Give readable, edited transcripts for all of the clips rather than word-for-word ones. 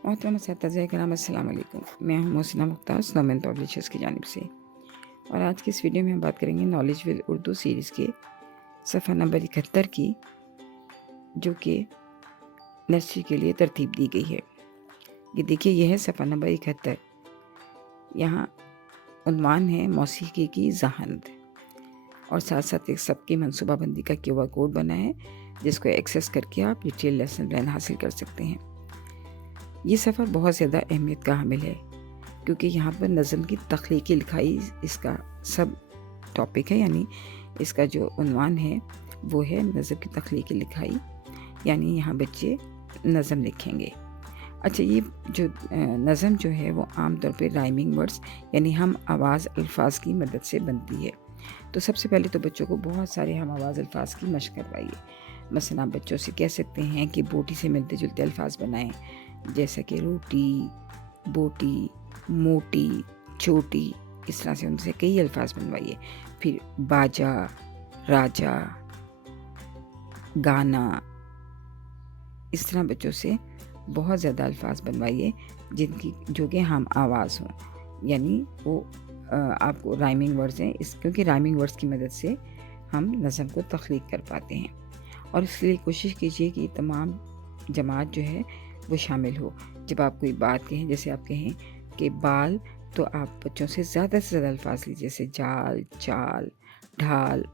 मोहतरम असातिज़ा किराम अस्सलाम वालेकुम। मैं हूँ मोहसिना मुख्तार स्नोमैन पब्लिशर्स की जानिब से, और आज की इस वीडियो में हम बात करेंगे नॉलेज विद उर्दू सीरीज़ के सफ़ा नंबर 71 की, जो कि नर्सरी के लिए तरतीब दी गई है। ये देखिए, यह है सफ़ा नंबर 71। यहाँ उन्वान है मौसीकी की ज़हानत, और साथ साथ एक सबकी मनसूबाबंदी का QR कोड बना है, जिसको एक्सेस करके आप डिटेल लेसन प्लान हासिल कर सकते हैं। ये सफ़र बहुत ज़्यादा अहमियत का हामिल है, क्योंकि यहाँ पर नज़म की तख्लीकी लिखाई इसका सब टॉपिक है। यानी इसका जो उन्वान है वो है नज़म की तख्लीकी लिखाई, यानी यहाँ बच्चे नज़म लिखेंगे। अच्छा, ये जो नज़म जो है वो आम तौर पे राइमिंग वर्ड्स यानी हम आवाज़ अल्फाज की मदद से बनती है। तो सबसे पहले तो बच्चों को बहुत सारे हम आवाज़ अल्फाज की मशक करवाइए। मसलन आप बच्चों से कह सकते हैं कि बोटी से मिलते जुलते अल्फाज बनाएं, जैसा कि रोटी, बोटी, मोटी, छोटी। इस तरह से उनसे कई अल्फाज बनवाइए। फिर बाजा, राजा, गाना, इस तरह बच्चों से बहुत ज़्यादा अल्फाज बनवाइए जो कि हम आवाज़ हों, यानी वो आपको राइमिंग वर्ड्स हैं क्योंकि राइमिंग वर्ड्स की मदद से हम नज़म को तख्लीक कर पाते हैं। और इसलिए कोशिश कीजिए कि तमाम जमात जो है वो शामिल हो। जब आप कोई बात कहें, जैसे आप कहें कि बाल, तो आप बच्चों से ज़्यादा अल्फाज लीजिए, जैसे जाल, चाल, ढाल।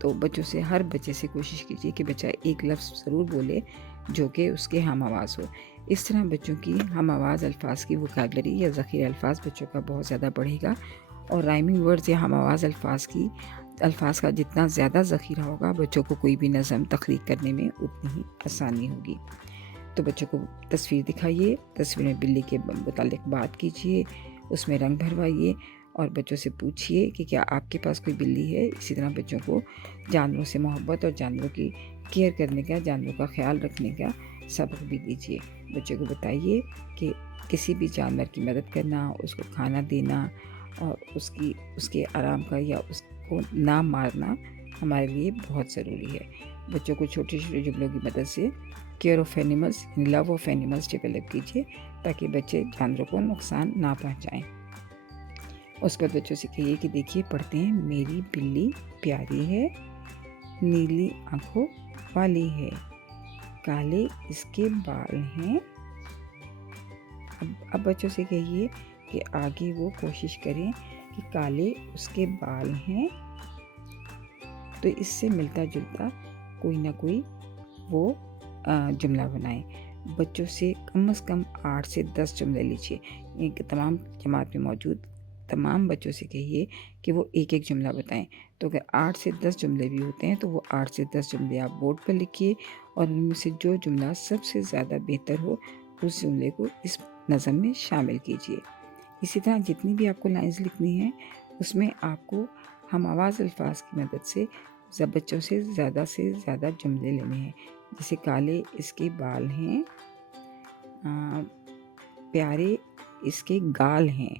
तो बच्चों से, हर बच्चे से कोशिश कीजिए कि बच्चा एक लफ्ज़ ज़रूर बोले जो कि उसके हम आवाज़ हो। इस तरह बच्चों की हम आवाज़ अल्फाज की वोकैबुलरी या ज़ख़ीरा अल्फाज बच्चों का बहुत ज़्यादा बढ़ेगा, और राइमिंग वर्ड्स या हम आवाज़ अल्फाज का जितना ज़्यादा ज़ख़ीरा होगा, बच्चों को कोई भी नज़म तख्लीक करने में उतनी ही आसानी होगी। तो बच्चों को तस्वीर दिखाइए, तस्वीर में बिल्ली के मुतालिक बात कीजिए, उसमें रंग भरवाइए, और बच्चों से पूछिए कि क्या आपके पास कोई बिल्ली है। इसी तरह बच्चों को जानवरों से मोहब्बत और जानवरों की केयर करने का, जानवरों का ख्याल रखने का सबक भी दीजिए। बच्चों को बताइए कि किसी भी जानवर की मदद करना, उसको खाना देना और उसके आराम का या उसको ना मारना हमारे लिए बहुत ज़रूरी है। बच्चों को छोटे छोटे जुमलों की मदद से care of animals, love of animals develop कीजिए, ताकि बच्चे जानवरों को नुकसान ना पहुँचाएँ। उसके बाद बच्चों से कहिए कि देखिए, पढ़ते हैं, मेरी बिल्ली प्यारी है, नीली आँखों वाली है, काले इसके बाल हैं। अब बच्चों से कहिए कि आगे वो कोशिश करें कि काले उसके बाल हैं। तो इससे मिलता जुलता कोई ना कोई वो जुमला बनाएं। बच्चों से कम 8 से 10 जुमले लीजिए। ये तमाम जमात में मौजूद तमाम बच्चों से कहिए कि वो एक एक जुमला बताएं। तो अगर 8 से 10 जुमले भी होते हैं तो वो 8 से 10 जुमले आप बोर्ड पर लिखिए, और उनमें से जो जुमला सबसे ज़्यादा बेहतर हो उस जुमले को इस नज़म में शामिल कीजिए। इसी तरह जितनी भी आपको लाइन्स लिखनी हैं, उसमें आपको हम आवाज़ अल्फाज की मदद से बच्चों से ज़्यादा जुमले लेने हैं। जैसे काले इसके बाल हैं, प्यारे इसके गाल हैं।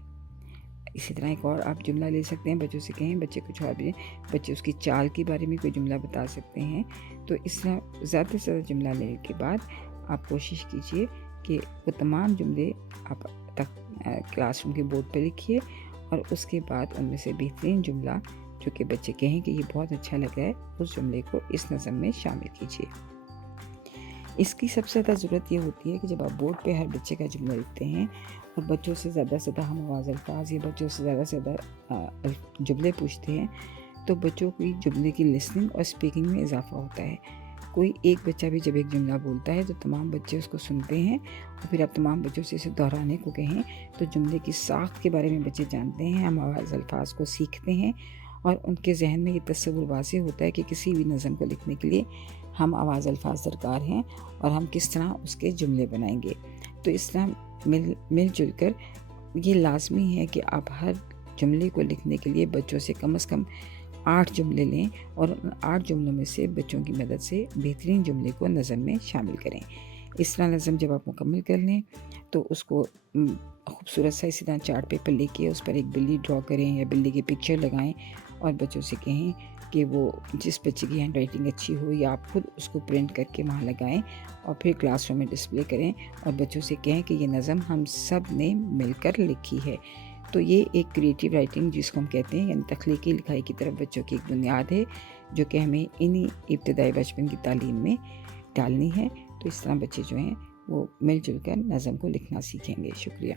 इसी तरह एक और आप जुमला ले सकते हैं। बच्चों से कहें, बच्चे कुछ और भी, बच्चे उसकी चाल के बारे में कोई जुमला बता सकते हैं। तो इस तरह ज़्यादा से ज़्यादा जुमला लेने के बाद आप कोशिश कीजिए कि वो तमाम जुमले आप क्लासरूम के बोर्ड पर लिखिए, और उसके बाद उनमें से बेहतरीन जुमला जो कि बच्चे कहें कि ये बहुत अच्छा लगा है, उस जुमले को इस नज़म में शामिल कीजिए। इसकी सबसे ज़्यादा ज़रूरत ये होती है कि जब आप बोर्ड पे हर बच्चे का जुमला लिखते हैं और बच्चों से ज़्यादा हम आवाज़ अल्फाज या बच्चों से ज़्यादा जुमले पूछते हैं, तो बच्चों की जुमले की लिसनिंग और स्पीकिंग में इजाफा होता है। कोई एक बच्चा भी जब एक जुमला बोलता है तो तमाम बच्चे उसको सुनते हैं, और फिर आप तमाम बच्चों से इसे दोहराने को कहें तो जुमले की साख्त के बारे में बच्चे जानते हैं, हम आवाज़ अल्फाज को सीखते हैं, और उनके जहन में ये तस्वुर वाज़ेह होता है कि किसी भी नज़म को लिखने के लिए हम आवाज़ अल्फाज दरकार हैं, और हम किस तरह उसके जुमले बनाएंगे। तो इस तरह मिलजुल कर ये लाजमी है कि आप हर जुमले को लिखने के लिए बच्चों से कम 8 जुमले लें, और उन 8 जुमलों में से बच्चों की मदद से बेहतरीन जुमले को नज़म में शामिल करें। اس طرح نظم جب آپ مکمل کر لیں تو اس کو خوبصورت سا اسی طرح چارٹ پیپر لے کے اس پر ایک بلی ڈرا کریں یا بلی کی پکچر لگائیں اور بچوں سے کہیں کہ وہ جس بچے کی ہینڈ رائٹنگ اچھی ہو یا آپ خود اس کو پرنٹ کر کے وہاں لگائیں اور پھر کلاس روم میں ڈسپلے کریں اور بچوں سے کہیں کہ یہ نظم ہم سب نے مل کر لکھی ہے۔ تو یہ ایک کریٹیو رائٹنگ جس کو ہم کہتے ہیں، یعنی تخلیقی لکھائی کی طرف بچوں کی ایک بنیاد ہے جو کہ ہمیں انہی ابتدائی بچپن کی تعلیم میں ڈالنی ہے۔ تو اس طرح بچے جو ہیں وہ مل جل کر نظم کو لکھنا سیکھیں گے۔ شکریہ۔